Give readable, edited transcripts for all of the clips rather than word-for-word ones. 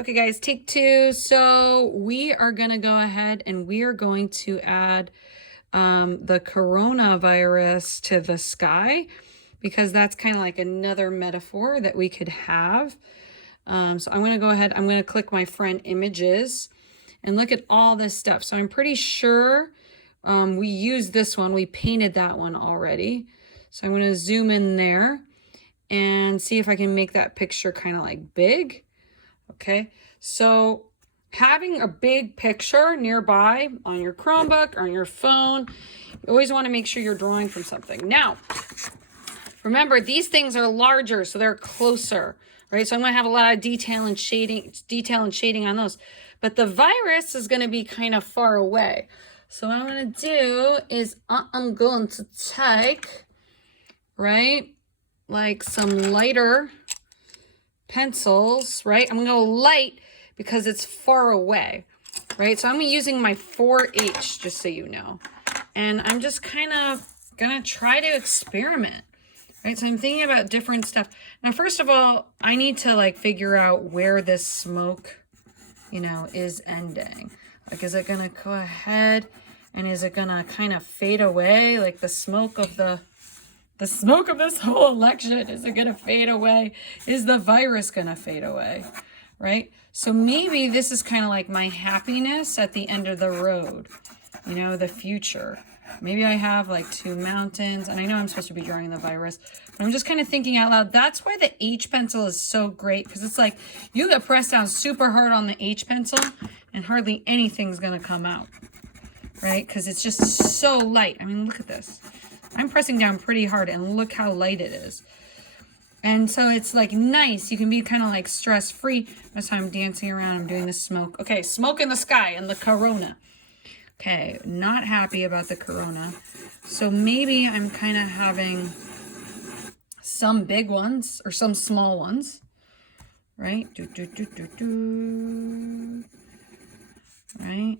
Okay, guys, take two. So we are going to go ahead and we are going to add the coronavirus to the sky because that's kind of like another metaphor that we could have. So I'm going to go ahead. I'm going to click my friend images and look at all this stuff. So I'm pretty sure we used this one. We painted that one already. So I'm going to zoom in there and see if I can make that picture kind of like big. Okay, so having a big picture nearby on your Chromebook or on your phone, you always want to make sure you're drawing from something. Now, remember, these things are larger, so they're closer, right? So I'm going to have a lot of detail and shading on those. But the virus is going to be kind of far away. So what I'm going to do is I'm going to take, right, like some lighter pencils, right? I'm going to go light because it's far away, right? So I'm using my 4H, just so you know. And I'm just kind of going to try to experiment, right? So I'm thinking about different stuff. Now, first of all, I need to like figure out where this smoke, is ending. Like, is it going to go ahead and is it going to kind of fade away? Like the smoke of this whole election, is it going to fade away? Is the virus going to fade away? Right? So maybe this is kind of like my happiness at the end of the road, the future. Maybe I have like two mountains, and I know I'm supposed to be drawing the virus, but I'm just kind of thinking out loud. That's why the H pencil is so great, because it's like you get pressed down super hard on the H pencil and hardly anything's going to come out, right? Because it's just so light. I mean, look at this. I'm pressing down pretty hard and look how light it is. And so it's like nice. You can be kind of like stress-free. That's how I'm dancing around. I'm doing the smoke. Okay, smoke in the sky and the corona. Okay, not happy about the corona. So maybe I'm kind of having some big ones or some small ones, right? Right?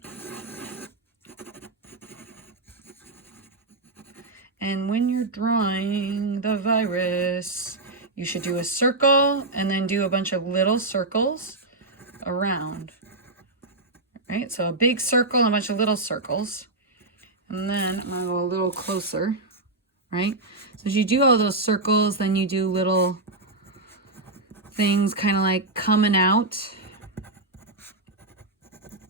And when you're drawing the virus, you should do a circle and then do a bunch of little circles around. Right? So a big circle and a bunch of little circles. And then I'm going to go a little closer. Right? So as you do all those circles, then you do little things kind of like coming out.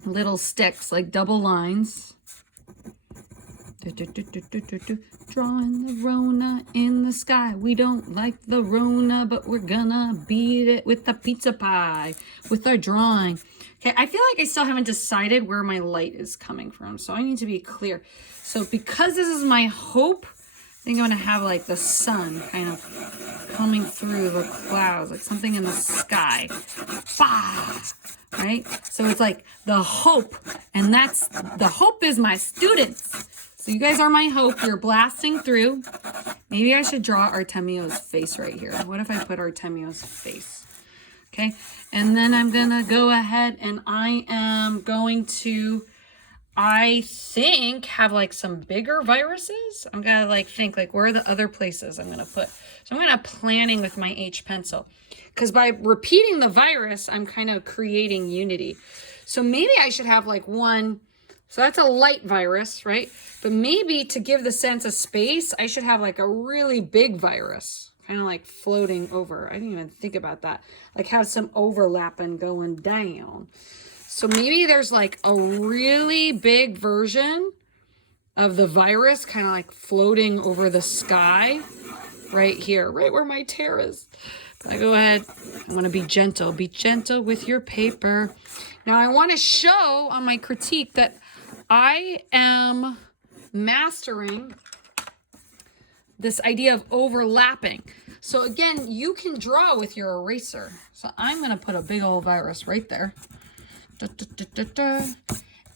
Little sticks, like double lines. Drawing the Rona in the sky. We don't like the Rona, but we're gonna beat it with the pizza pie, with our drawing. Okay, I feel like I still haven't decided where my light is coming from, so I need to be clear. So because this is my hope, I think I'm gonna have like the sun kind of coming through the clouds, like something in the sky. Bah! Right? So it's like the hope, and that's the hope is my students. So you guys are my hope. You're blasting through. Maybe I should draw Artemio's face right here. What if I put Artemio's face? Okay. And then I'm going to go ahead and I am going to, I think, have like some bigger viruses. I'm going to like think like where are the other places I'm going to put. So I'm going to planning with my H pencil. Because by repeating the virus, I'm kind of creating unity. So maybe I should have like one. So that's a light virus, right? But maybe to give the sense of space, I should have like a really big virus, kind of like floating over. I didn't even think about that. Like have some overlapping going down. So maybe there's like a really big version of the virus kind of like floating over the sky right here, right where my tear is. I go ahead. I'm going to be gentle. Be gentle with your paper. Now I want to show on my critique that I am mastering this idea of overlapping. So again, you can draw with your eraser. So I'm going to put a big old virus right there.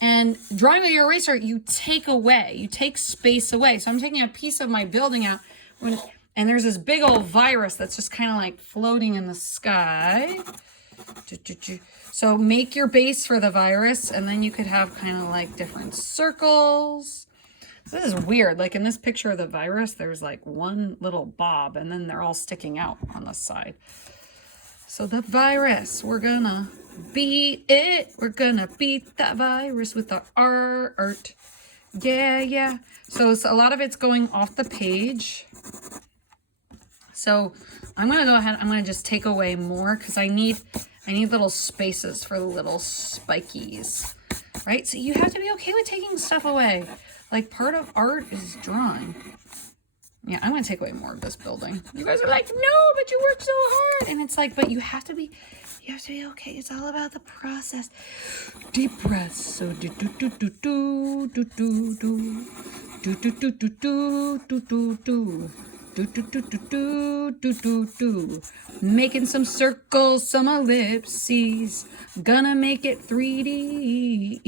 And drawing with your eraser, you take away, you take space away. So I'm taking a piece of my building out, and there's this big old virus that's just kind of like floating in the sky. So make your base for the virus, and then you could have kind of like different circles. This is weird. Like in this picture of the virus, there's like one little bob, and then they're all sticking out on the side. So the virus, we're gonna beat it. We're gonna beat that virus with our art. Yeah, yeah. So a lot of it's going off the page. So I'm gonna go ahead, I'm gonna just take away more because I need little spaces for the little spikies, right? So you have to be okay with taking stuff away. Like part of art is drawing. Yeah, I'm gonna take away more of this building. You guys are like, no, but you worked so hard. And it's like, but you have to be okay. It's all about the process. Deep breaths. So do do do do do do do do do do do do do do do do. Do, do, do, do, do, do, do, do. Making some circles, some ellipses. Gonna make it 3D.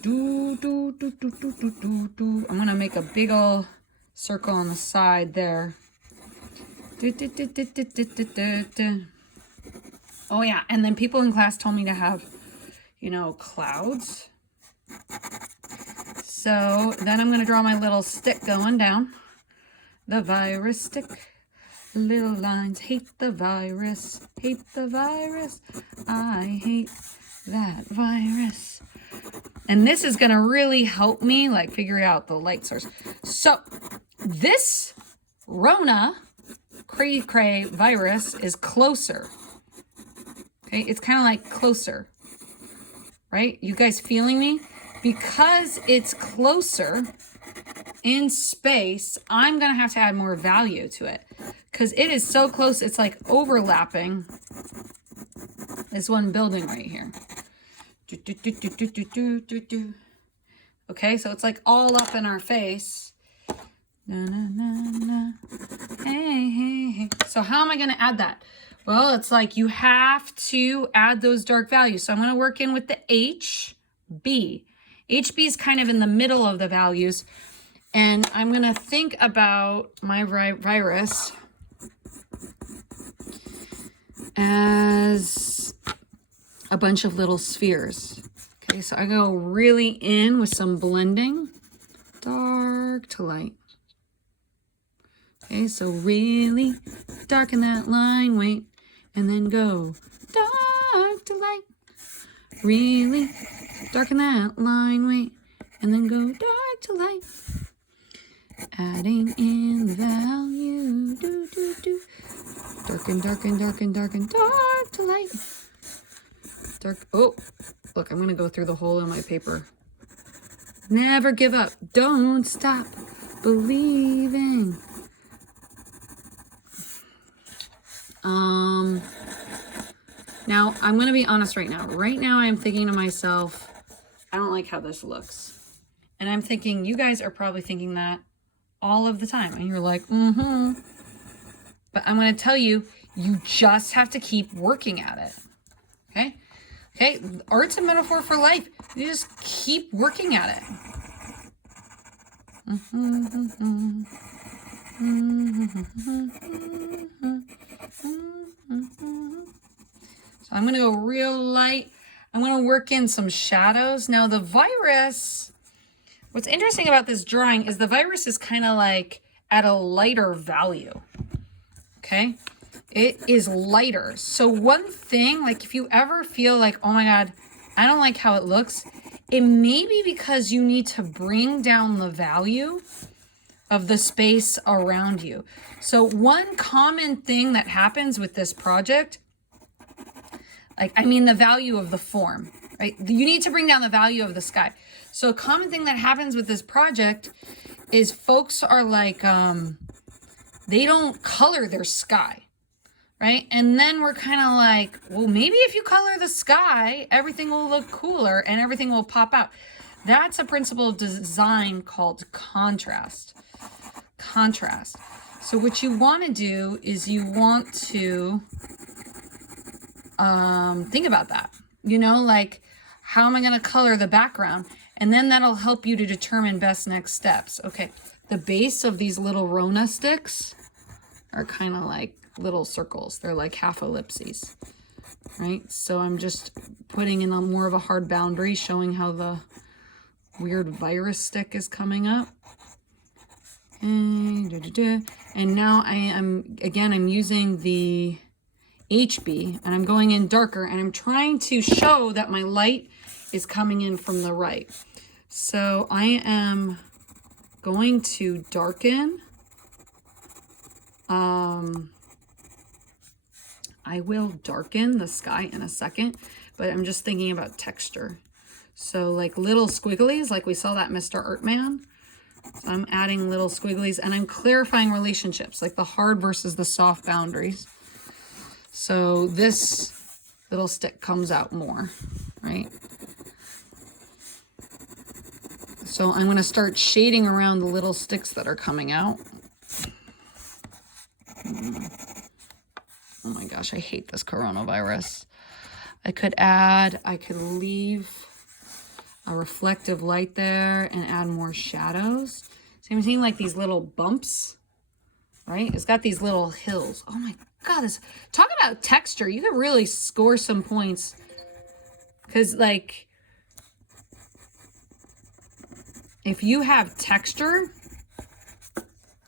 Do, do, do, do, do, do, do, do. I'm gonna make a big ol' circle on the side there. Do, do, do, do, do, do, do, do, do. Oh yeah, and then people in class told me to have, you know, clouds. So then I'm gonna draw my little stick going down. The virus stick, little lines, hate the virus, I hate that virus. And this is gonna really help me like figure out the light source. So this Rona cray virus is closer. Okay, it's kind of like closer, right? You guys feeling me? Because it's closer in space, I'm gonna have to add more value to it because it is so close. It's like overlapping this one building right here. Okay, so it's like all up in our face. Na, na, na, na. Hey, hey, hey. So how am I gonna add that? Well, it's like you have to add those dark values. So I'm gonna work in with the HB. HB is kind of in the middle of the values. And I'm going to think about my virus as a bunch of little spheres. Okay, so I go really in with some blending, dark to light. Okay, so really darken that line, wait, and then go dark to light. Really darken that line, wait, and then go dark to light. Adding in value, do, do, do. Darken, darken, darken, darken, dark to light. Dark, oh, look, I'm gonna go through the hole in my paper. Never give up, don't stop believing. Now, I'm gonna be honest right now. Right now, I'm thinking to myself, I don't like how this looks. And I'm thinking, you guys are probably thinking that all of the time. And you're like, mm-hmm. But I'm going to tell you, you just have to keep working at it. Okay? Okay? Art's a metaphor for life. You just keep working at it. So I'm going to go real light. I'm going to work in some shadows. Now the virus, what's interesting about this drawing is the virus is kind of like at a lighter value, okay? It is lighter. So one thing, like if you ever feel like, oh my God, I don't like how it looks, it may be because you need to bring down the value of the space around you. So one common thing that happens with this project, like, I mean the value of the form, right? You need to bring down the value of the sky. So a common thing that happens with this project is folks are like, they don't color their sky, right? And then we're kind of like, well, maybe if you color the sky, everything will look cooler and everything will pop out. That's a principle of design called contrast. Contrast. So what you want to do is you want to think about that. You know, like, how am I going to color the background? And then that'll help you to determine best next steps. Okay, the base of these little Rona sticks are kind of like little circles. They're like half ellipses, right? So I'm just putting in a more of a hard boundary, showing how the weird virus stick is coming up. And now I'm using the HB, and I'm going in darker, and I'm trying to show that my light is coming in from the right. So I am going to darken. I will darken the sky in a second, but I'm just thinking about texture. So like little squigglies, like we saw that Mr. Artman. So I'm adding little squigglies, and I'm clarifying relationships, like the hard versus the soft boundaries. So this little stick comes out more, right? So I'm going to start shading around the little sticks that are coming out. Oh my gosh, I hate this coronavirus. I could leave a reflective light there and add more shadows. So I'm seeing like these little bumps, right? It's got these little hills. Oh my God, talk about texture. You could really score some points. Because like, if you have texture,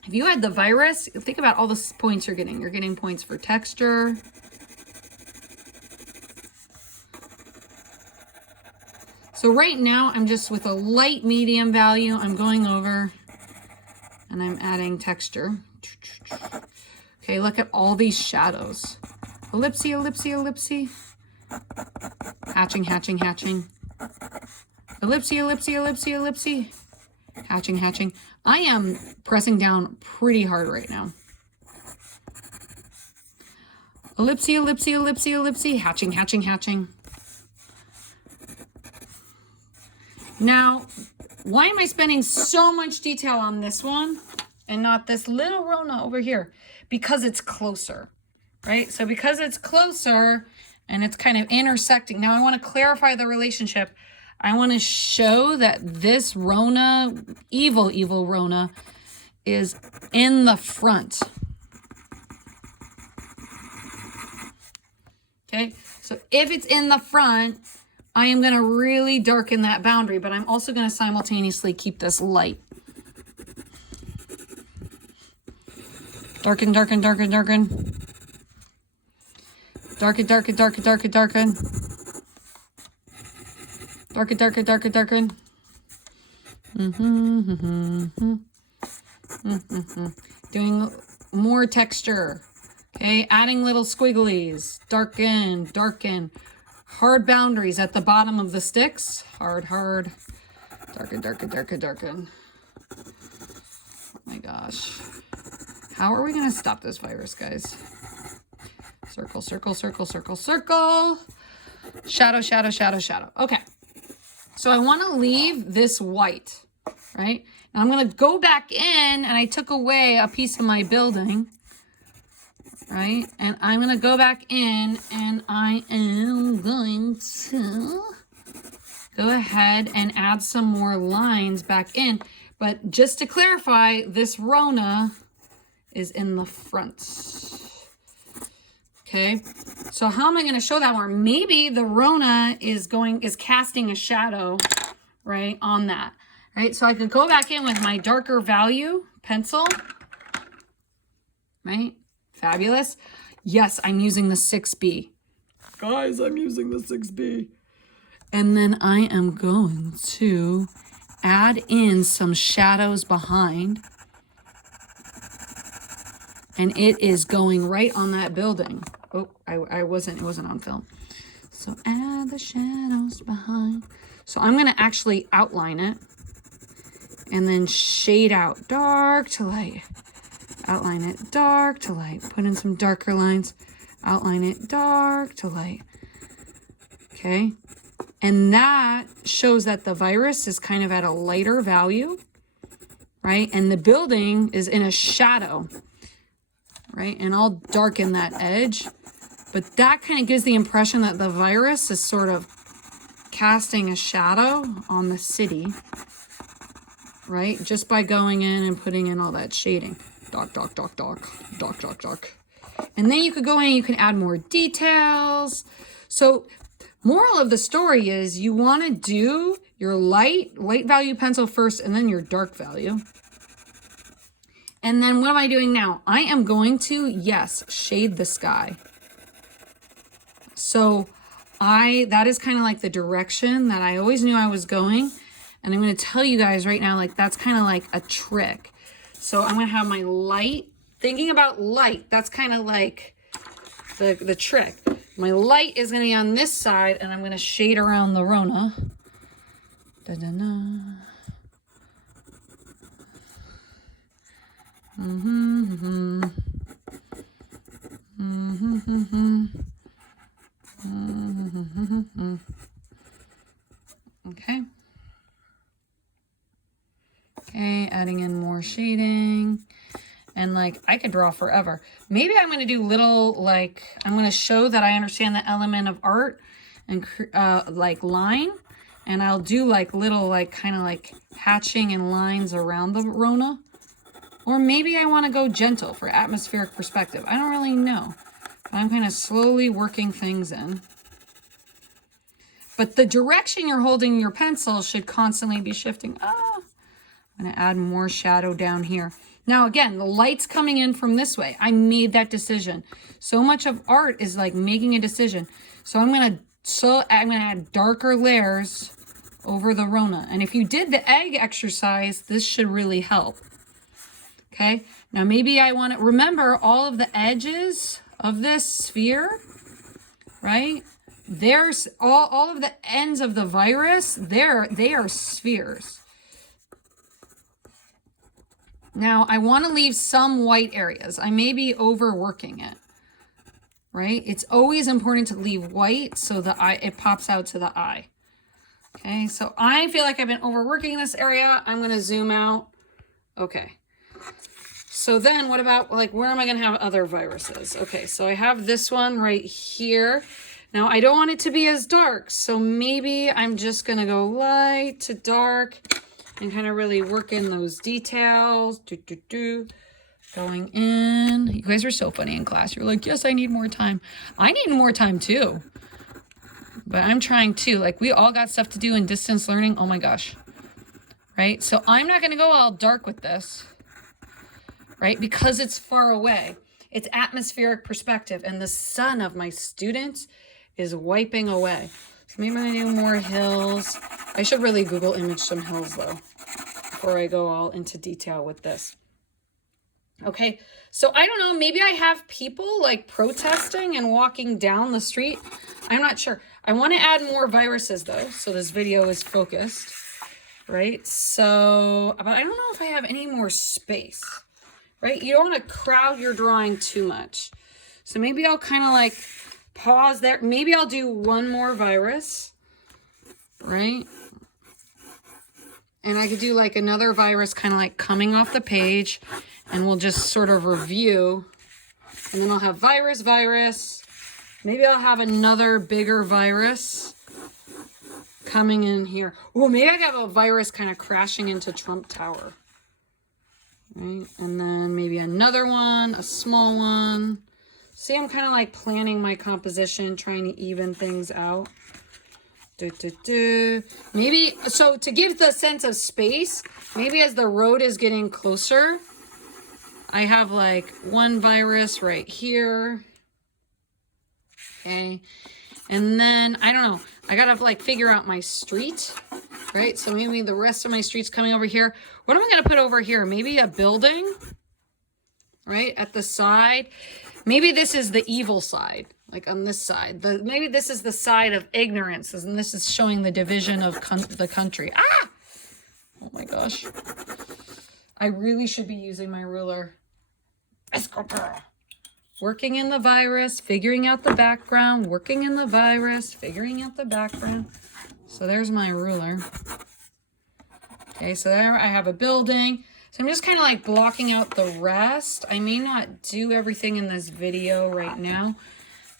if you had the virus, think about all the points you're getting. You're getting points for texture. So right now, I'm just with a light medium value. I'm going over and I'm adding texture. Okay, look at all these shadows. Ellipsy, ellipsy, ellipsy. Hatching, hatching, hatching. Ellipsy, ellipsy, ellipsy, ellipsy. Hatching, hatching. I am pressing down pretty hard right now. Ellipsy, ellipsy, ellipsy, ellipsy. Hatching, hatching, hatching. Now, why am I spending so much detail on this one and not this little Rona over here? Because it's closer, right? So because it's closer and it's kind of intersecting. Now I want to clarify the relationship. I want to show that this Rona, evil, evil Rona, is in the front. Okay, so if it's in the front, I am going to really darken that boundary, but I'm also going to simultaneously keep this light. Darken, darken, darken, darken. Darken, darken, darken, darken, darken. Darken, darken, darken, darken. Doing more texture. Okay, adding little squigglies. Darken, darken. Hard boundaries at the bottom of the sticks. Hard, hard. Darken, darken, darken, darken. Oh my gosh. How are we going to stop this virus, guys? Circle, circle, circle, circle, circle. Shadow, shadow, shadow, shadow. Okay. So I want to leave this white, right? And I'm going to go back in, and I took away a piece of my building, right? And I'm going to go back in, and I am going to go ahead and add some more lines back in. But just to clarify, this Rona is in the front. Okay, so how am I going to show that more? Maybe the Rona is casting a shadow, right, on that, right? So I could go back in with my darker value pencil, right? Fabulous. Yes, I'm using the 6B. Guys, I'm using the 6B. And then I am going to add in some shadows behind. And it is going right on that building. Oh, it wasn't on film. So add the shadows behind. So I'm going to actually outline it and then shade out dark to light. Outline it dark to light. Put in some darker lines. Outline it dark to light. Okay. And that shows that the virus is kind of at a lighter value, right? And the building is in a shadow, right? And I'll darken that edge. But that kind of gives the impression that the virus is sort of casting a shadow on the city, right? Just by going in and putting in all that shading. Dark, dark, dark, dark, dark, dark, dark. And then you could go in and you can add more details. So moral of the story is you want to do your light value pencil first and then your dark value. And then what am I doing now? I am going to, yes, shade the sky. So that is kind of like the direction that I always knew I was going. And I'm going to tell you guys right now, like that's kind of like a trick. So I'm going to have my light, thinking about light, that's kind of like the trick. My light is going to be on this side, and I'm going to shade around the Rona. Da-da-da. Okay. Okay, adding in more shading. And like, I could draw forever. Maybe I'm going to do little, like, I'm going to show that I understand the element of art and like line. And I'll do like little, like kind of like hatching and lines around the Rona. Or maybe I want to go gentle for atmospheric perspective. I don't really know. But I'm kind of slowly working things in. But the direction you're holding your pencil should constantly be shifting. I'm going to add more shadow down here. Now, again, the light's coming in from this way. I made that decision. So much of art is like making a decision. So I'm going to add darker layers over the Rona. And if you did the egg exercise, this should really help. Okay. Now, maybe I want to remember all of the edges of this sphere, right? There's all of the ends of the virus. They are spheres. Now, I want to leave some white areas. I may be overworking it, right? It's always important to leave white so it pops out to the eye. Okay, so I feel like I've been overworking this area. I'm going to zoom out. Okay. So then what about, like, where am I going to have other viruses? Okay, so I have this one right here. Now, I don't want it to be as dark, so maybe I'm just going to go light to dark and kind of really work in those details. Going in. You guys are so funny in class. You're like, yes, I need more time. I need more time too. But I'm trying to. Like, we all got stuff to do in distance learning. Oh my gosh. Right? So I'm not going to go all dark with this. Right? Because it's far away. It's atmospheric perspective. And the sun of my students is wiping away. So maybe I'm going to do more hills. I should really Google image some hills though, before I go all into detail with this. Okay, so I don't know, maybe I have people like protesting and walking down the street. I'm not sure. I want to add more viruses though, so this video is focused, right? So, but I don't know if I have any more space, right? You don't want to crowd your drawing too much. So maybe I'll kind of like pause there. Maybe I'll do one more virus, right? And I could do like another virus kind of like coming off the page, and we'll just sort of review. And then I'll have virus. Maybe I'll have another bigger virus coming in here. Oh, maybe I have a virus kind of crashing into Trump Tower. Right? And then maybe another one, a small one. See, I'm kind of like planning my composition, trying to even things out. Maybe, so to give the sense of space, maybe as the road is getting closer, I have like one virus right here. Okay. And then, I don't know, I gotta like figure out my street, right? So maybe the rest of my street's coming over here. What am I gonna put over here? Maybe a building, right? At the side. Maybe this is the evil side, like on this side. Maybe this is the side of ignorance, and this is showing the division of the country. Ah! Oh my gosh. I really should be using my ruler. Working in the virus, figuring out the background, working in the virus, figuring out the background. So there's my ruler. Okay, so there I have a building. So I'm just kind of like blocking out the rest. I may not do everything in this video right now.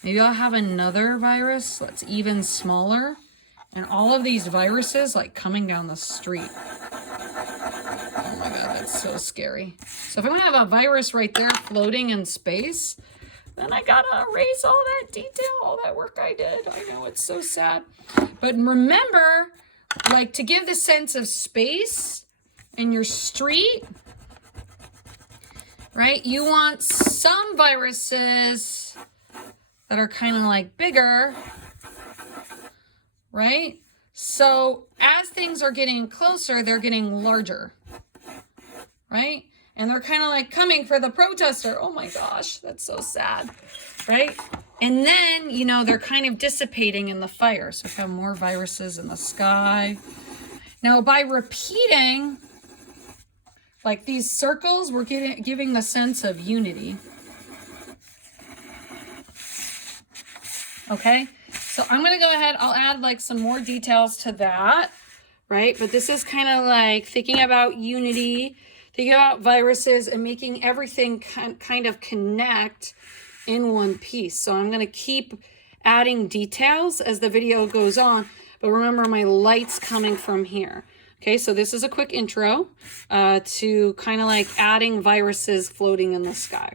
Maybe I'll have another virus that's even smaller. And all of these viruses like coming down the street. Oh my God, that's so scary. So if I'm gonna have a virus right there floating in space, then I gotta erase all that detail, all that work I did. I know, it's so sad. But remember, like, to give the sense of space in your street, right? You want some viruses that are kind of like bigger, right? So as things are getting closer, they're getting larger, right? And they're kind of like coming for the protester. Oh my gosh, that's so sad, right? And then, you know, they're kind of dissipating in the fire. So we have more viruses in the sky. Now, by repeating like these circles, we're giving the sense of unity. Okay, so I'm going to go ahead. I'll add like some more details to that, right? But this is kind of like thinking about unity, thinking about viruses, and making everything kind of connect in one piece. So I'm going to keep adding details as the video goes on. But remember, my light's coming from here. Okay, so this is a quick intro to kind of like adding viruses floating in the sky.